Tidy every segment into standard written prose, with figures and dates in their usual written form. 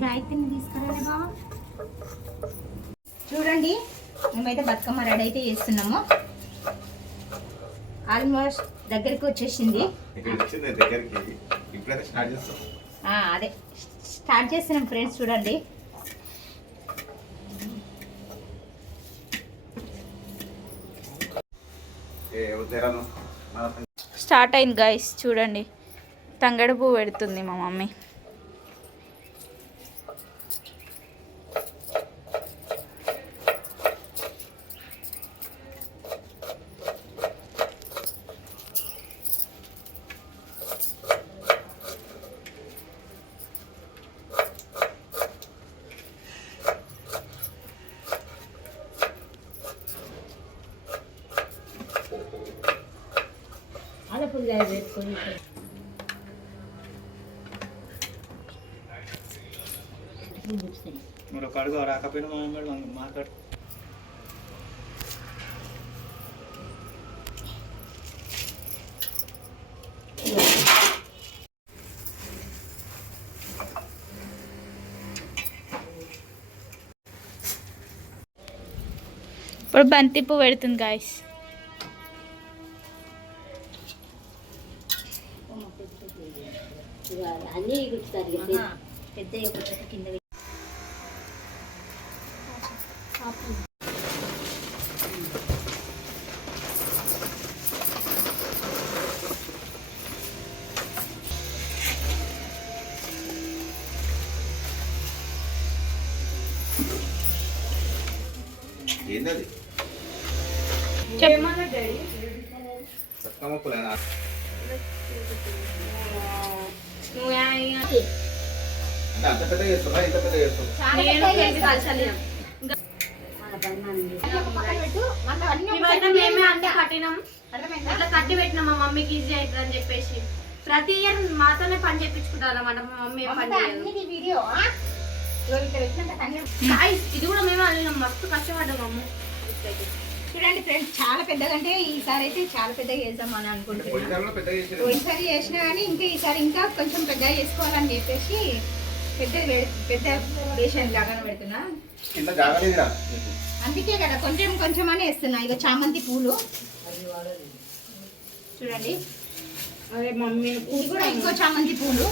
గాయత్రిని తీసుకురాలే బావ. చూడండి మేమైతే బతుకమ్మ రెడీ అయితే చేస్తున్నాము. ఆల్మోస్ట్ దగ్గరికి వచ్చేసింది. అదే స్టార్ట్ చేస్తున్నాం ఫ్రెండ్స్. చూడండి స్టార్ట్ అయింది గైస్. చూడండి తంగడు పువ్వు పెడుతుంది మా మమ్మీ. మరి ఒక అడుగు రాకపోయినా మాట్లాడు. ఇప్పుడు బంతి పువ్వు పెడుతుంది గాయస్. అన్నీ పెద్ద కింద ఏంటది? అంత పెద్ద చేస్తున్నా, ఇంత పెద్ద చేస్తున్నా. మేమే అంటే కట్టినాం, అట్లా కట్టి పెట్టినాం మా మమ్మీకి ఈజీ అవుతుంది అని చెప్పేసి. ప్రతి ఇయర్ మాతోనే పని చేయించుకుంటారు అన్నమాట. మా మమ్మీ ఇది కూడా మేమే అల్లినాం. మస్తు కష్టపడ్డాం అమ్మ. చూడండి ఫ్రెండ్స్, చాలా పెద్దగా అంటే ఈసారి అయితే చాలా పెద్దగా చేద్దాం అని అనుకుంటున్నాను. పోయినసారి చేసినా కానీ ఇంకా ఈసారి ఇంకా కొంచెం పెద్దగా చేసుకోవాలని చెప్పేసి పెద్ద పెద్ద వేషాన్ని లాగా పెడుతున్నా. అందుకే కదా కొంచెం కొంచెం అని వేస్తున్నా. ఇక చామంతి పూలు చూడండి. అదే మమ్మీ ఇది కూడా ఇంకో చామంతి పూలు,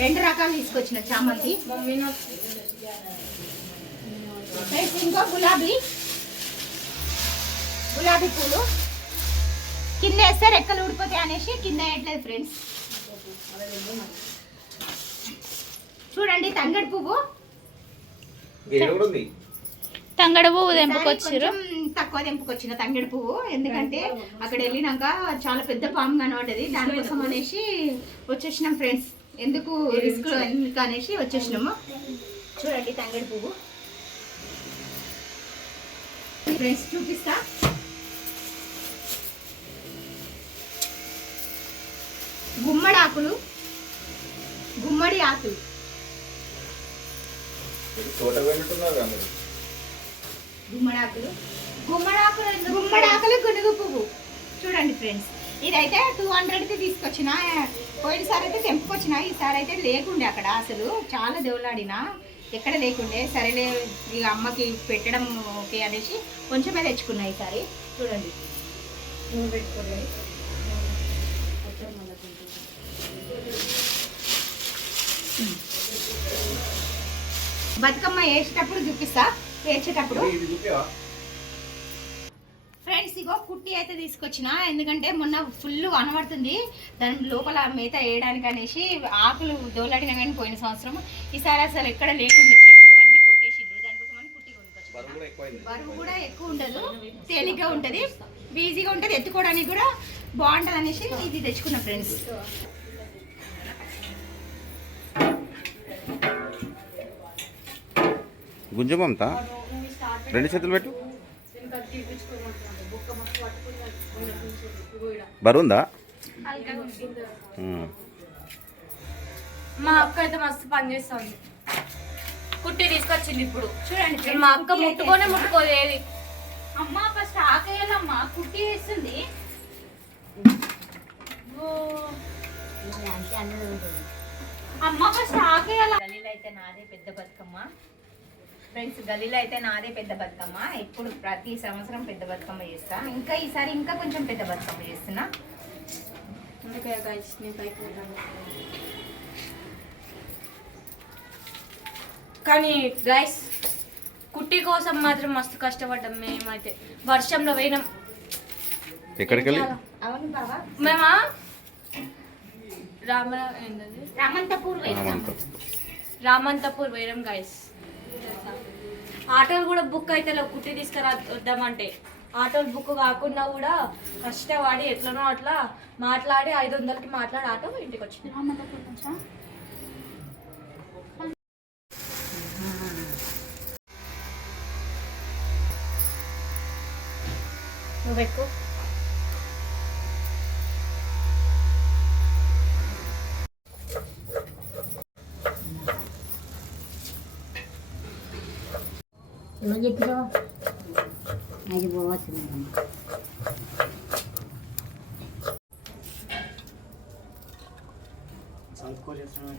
2 రకాలు తీసుకొచ్చిన చామంతి. మమ్మీ ఇంకో గులాబీ పూలు కింద వేస్తే రెక్కలు ఊడిపోతాయి అనేసి కింద వేయట్లేదు ఫ్రెండ్స్. చూడండి తంగడి పువ్వు. తంగడు పువ్వు తెంపుకొచ్చారు. తక్కువ తెంపుకొచ్చిన తంగడి పువ్వు, ఎందుకంటే అక్కడ వెళ్ళినాక చాలా పెద్ద పాము కనబడ్డది. దానికోసం అనేసి వచ్చేసినాం ఫ్రెండ్స్. ఎందుకు రిస్క్ ఎందుకు అనేసి వచ్చేసినాము. చూడండి తంగడి పువ్వు ఫ్రెండ్స్ చూపిస్తా. గుమ్మడి ఆకులు, గుమ్మడి ఆకులు గుమ్మడాకులు గునుగు పువ్వు. చూడండి ఫ్రెండ్స్, ఇదైతే 200కి తీసుకొచ్చిన. పోయినసారి అయితే తెంపుకొచ్చిన, ఈసారి అయితే లేకుండే అక్కడ. అసలు చాలా దేవులాడినా ఎక్కడ లేకుండే. సరేలే ఇక అమ్మకి పెట్టడం ఓకే అనేసి కొంచెమే తెచ్చుకున్నా ఈసారి. చూడండి పెట్టుకోండి. బతుకమ్మ వేసేటప్పుడు చూపిస్తా, వేసేటప్పుడు. ఫ్రెండ్స్ ఇగో కుట్టి అయితే తీసుకొచ్చిన, ఎందుకంటే మొన్న ఫుల్ కనబడుతుంది దాని లోపల మేత వేయడానికి అనేసి. ఆకులు దోలాడినా కానీ పోయిన సంవత్సరం, ఈసారి అసలు ఎక్కడ లేకుండా చెట్లు అన్ని కొట్టేసిండ్రు. దానికోసం అని కుట్టి కొనుక్కొచ్చిన. బరువు కూడా ఎక్కువ ఉండదు, తేలిగ్గా ఉంటుంది, ఈజీగా ఉంటుంది, ఎత్తుకోవడానికి కూడా బాగుంటుంది అనేసి ఇది తెచ్చుకున్నా ఫ్రెండ్స్. గుంజమంతా 2 చేతులు పెట్టు. బరుందా? మా అక్క అయితే మస్తు పని చేస్తుంది. కుట్టి తీసుకొచ్చింది ఇప్పుడు. చూడండి మా అక్క ముట్టుకోదు ఏది. అమ్మ ఫస్ట్ ఆకేయాలమ్మా, కుట్టి వేస్తుంది. అమ్మ ఫస్ట్ ఆకేయాల. గల్లీలో అయితే నాదే పెద్ద బతుకమ్మ ఫ్రెండ్స్, గల్లీలో అయితే నాదే పెద్ద బతుకమ్మ. ఇప్పుడు ప్రతి సంవత్సరం పెద్ద బతుకమ్మ చేస్తా. ఇంకా ఈసారి ఇంకా కొంచెం పెద్ద బతుకమ్మ చేస్తున్నా. అందుకే గైస్ నేను పైకి పోతాను. కానీ గైస్ కుట్టి కోసం మాత్రం మస్తు కష్టపడ్డాం మేమైతే. వర్షంలో పోయినాం. ఎక్కడికి వెళ్ళి అవును బావా, మేమా రామంతపూర్ పోయినాం గైస్. ఆటోలు కూడా బుక్ అయితే కుట్టి తీసుకురా వద్దామంటే ఆటోలు బుక్ కాకుండా కూడా కష్టపడి ఎట్లనో అట్లా మాట్లాడి 500కి మాట్లాడి ఆటో ఇంటికి వచ్చింది. నువ్వు పెట్టుకో. ఎవరు చెప్పినావు అది పోవచ్చు సౌకో చేస్తున్నాను.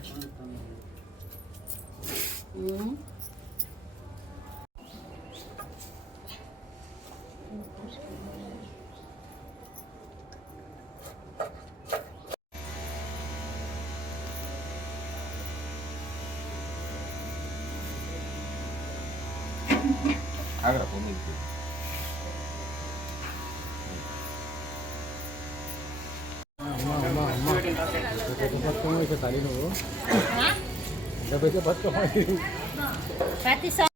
ఆగరా ఫోన్ చేసి ప్రతి